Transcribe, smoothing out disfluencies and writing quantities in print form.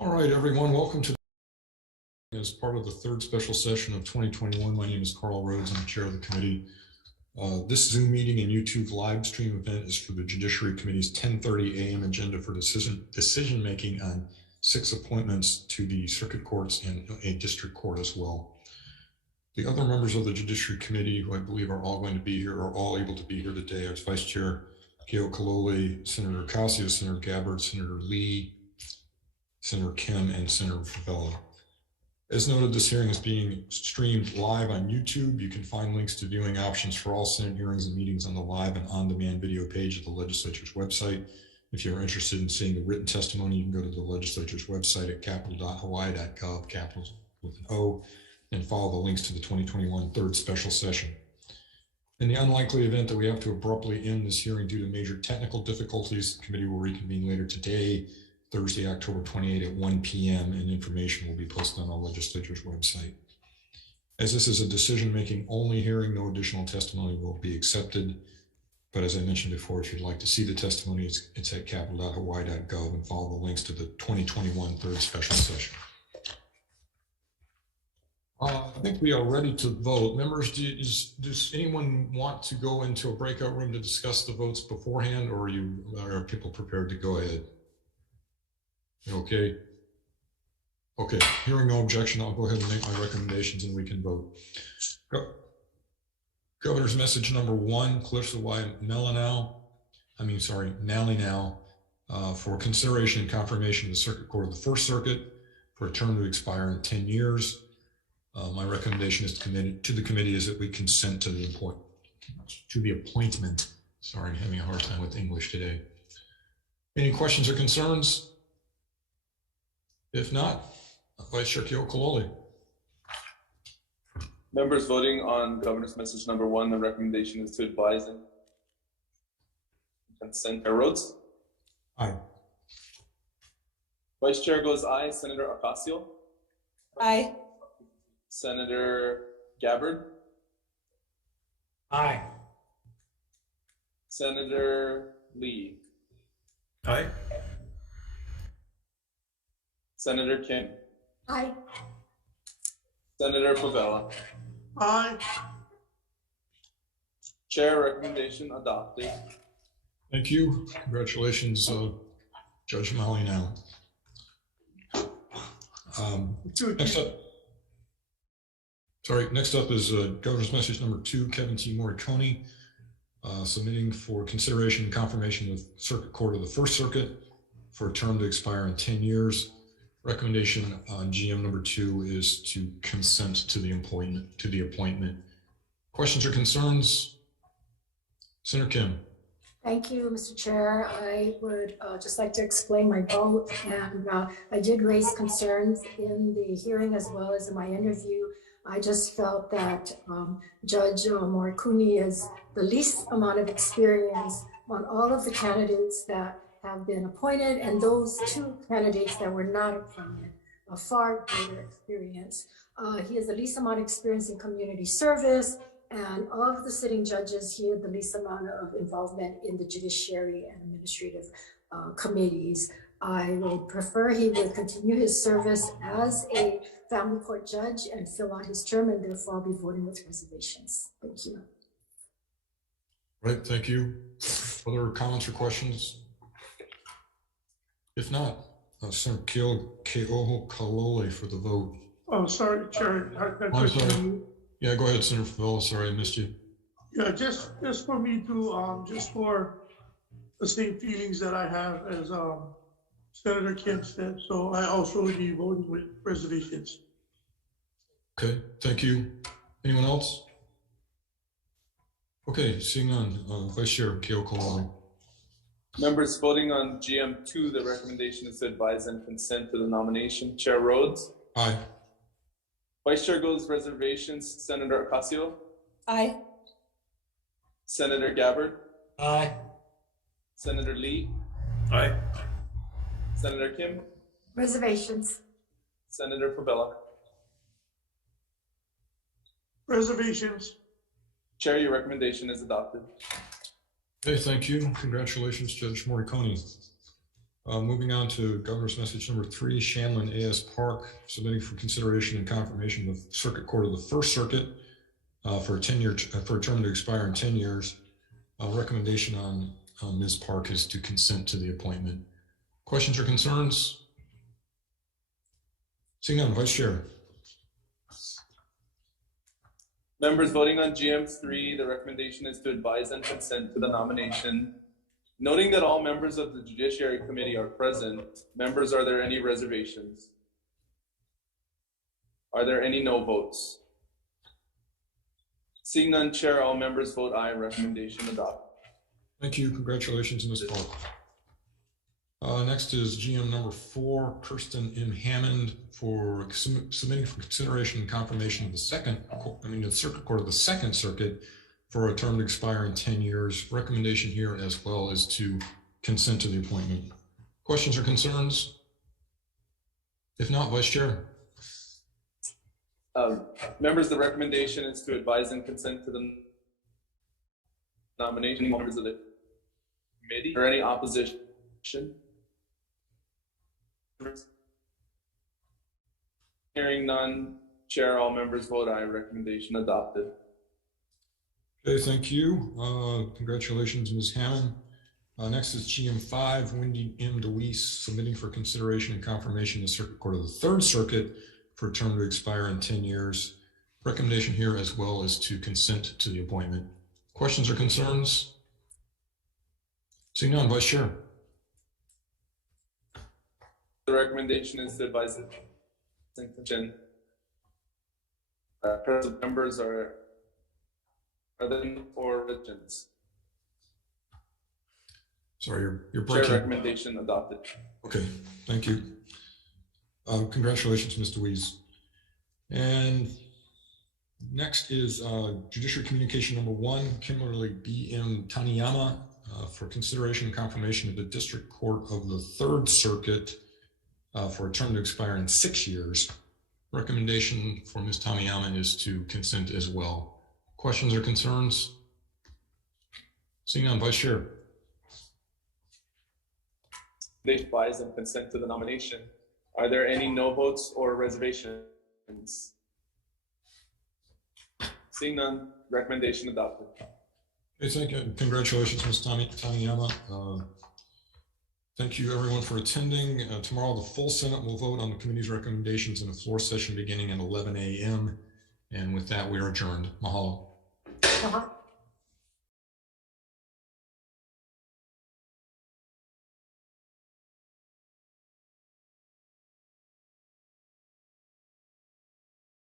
All right, everyone, welcome to as part of the third special session of 2021. My name is Carl Rhodes. I'm the chair of the committee. This Zoom meeting and YouTube live stream event is for the Judiciary Committee's 10:30 a.m. agenda for decision making on 6 appointments to the circuit courts and a district court as well. The other members of the Judiciary Committee, who I believe are all going to be here, are all able to be here today. As Vice Chair Ke'o Kalole, Senator Ocasio, Senator Gabbard, Senator Lee, Senator Kim, and Senator Favela. As noted, this hearing is being streamed live on YouTube. You can find links to viewing options for all Senate hearings and meetings on the live and on-demand video page of the legislature's website. If you're interested in seeing the written testimony, you can go to the legislature's website at capital.hawaii.gov, capitals with an O, and follow the links to the 2021 third special session. In the unlikely event that we have to abruptly end this hearing due to major technical difficulties, the committee will reconvene later today, Thursday, October 28 at 1 p.m. and information will be posted on the legislature's website. As this is a decision-making only hearing, no additional testimony will be accepted. But as I mentioned before, if you'd like to see the testimony, it's at capital.hawaii.gov and follow the links to the 2021 third special session. I think we are ready to vote. Members, does anyone want to go into a breakout room to discuss the votes beforehand, or are people prepared to go ahead? Okay. Okay, hearing no objection, I'll go ahead and make my recommendations and we can vote. Governor's message number 1, Cliffs of Malinau, for consideration and confirmation of the Circuit Court of the First Circuit for a term to expire in 10 years. My recommendation is to the committee is that we consent to the appointment. Sorry, I'm having a hard time with English today. Any questions or concerns? If not, Vice Chair Ke'o Kalole. Members voting on Governor's message number 1, the recommendation is to advise and consent. Rhodes? Aye. Vice Chair goes aye. Senator Ocasio? Aye. Senator Gabbard? Aye. Senator Lee? Aye. Senator Kim? Aye. Senator Favela? Aye. Chair, recommendation adopted. Thank you. Congratulations, Judge Malinau. Next up is Governor's message number 2, Kevin T. Morricone, submitting for consideration and confirmation of Circuit Court of the First Circuit for a term to expire in 10 years. Recommendation on GM number 2 is to consent to the appointment. Questions or concerns? Senator Kim. Thank you, Mr. Chair. I would just like to explain my vote, and I did raise concerns in the hearing as well as in my interview. I just felt that Judge Morricone has the least amount of experience on all of the candidates that have been appointed, and those 2 candidates that were not appointed, a far greater experience. He has the least amount of experience in community service, and of the sitting judges, he had the least amount of involvement in the judiciary and administrative committees. I would prefer he would continue his service as a family court judge and fill out his term, and therefore I'll be voting with reservations. Thank you. Right, thank you. Other comments or questions? If not, Senator Ke'o Kalole for the vote. Oh, sorry, Chair. I'm sorry. Yeah, go ahead, Senator Favela. Sorry, I missed you. Yeah, just for me to, just for the same feelings that I have as Senator Kim said. So I also will be voting with reservations. Okay, thank you. Anyone else? Okay, seeing none, Vice Chair Ke'o Kalole. Members voting on GM2, the recommendation is to advise and consent to the nomination. Chair Rhodes? Aye. Vice Chair goes reservations. Senator Ocasio? Aye. Senator Gabbard? Aye. Senator Lee? Aye. Senator Kim? Reservations. Senator Favela? Reservations. Chair, your recommendation is adopted. Okay, thank you. Congratulations, Judge Morricone. Moving on to Governor's Message number 3, Shanlin AS Park, submitting for consideration and confirmation of Circuit Court of the First Circuit for a term to expire in 10 years. Recommendation on Ms. Park is to consent to the appointment. Questions or concerns? Seeing none, Vice Chair. Members voting on GM3, the recommendation is to advise and consent to the nomination. Noting that all members of the Judiciary Committee are present, members, are there any reservations? Are there any no votes? Seeing none, Chair, all members vote aye. Recommendation adopted. Thank you. Congratulations, Ms. Park. Next is GM number 4, Kirsten M. Hammond, for submitting for consideration and confirmation of the Circuit Court of the Second Circuit for a term to expire in 10 years. Recommendation here as well is to consent to the appointment. Questions or concerns? If not, Vice Chair. Members, the recommendation is to advise and consent to the nomination. Members of the committee, or any opposition? Hearing none, Chair, all members vote aye. Recommendation adopted. Okay, thank you. Congratulations, Ms. Hammond. Next is GM5, Wendy M. DeWeese, submitting for consideration and confirmation the Circuit Court of the Third Circuit for a term to expire in 10 years. Recommendation here as well is to consent to the appointment. Questions or concerns? Seeing none, Vice Chair. The recommendation is to advise and consent. Present members are there for revisions? Sorry, you're breaking. Chair, recommendation adopted. Okay, thank you. Congratulations, Ms. DeWeese. And next is Judiciary Communication number 1, Kimberly B.M. Taniyama, for consideration and confirmation of the District Court of the Third Circuit for a term to expire in 6 years. Recommendation for Ms. Taniyama is to consent as well. Questions or concerns? Seeing none, Vice Chair. They advise and consent to the nomination. Are there any no votes or reservations? Seeing none, recommendation adopted. Okay, thank you. Congratulations, Ms. Taniyama. Thank you, everyone, for attending. Tomorrow, the full Senate will vote on the committee's recommendations in a floor session beginning at 11 a.m. And with that, we are adjourned. Mahalo.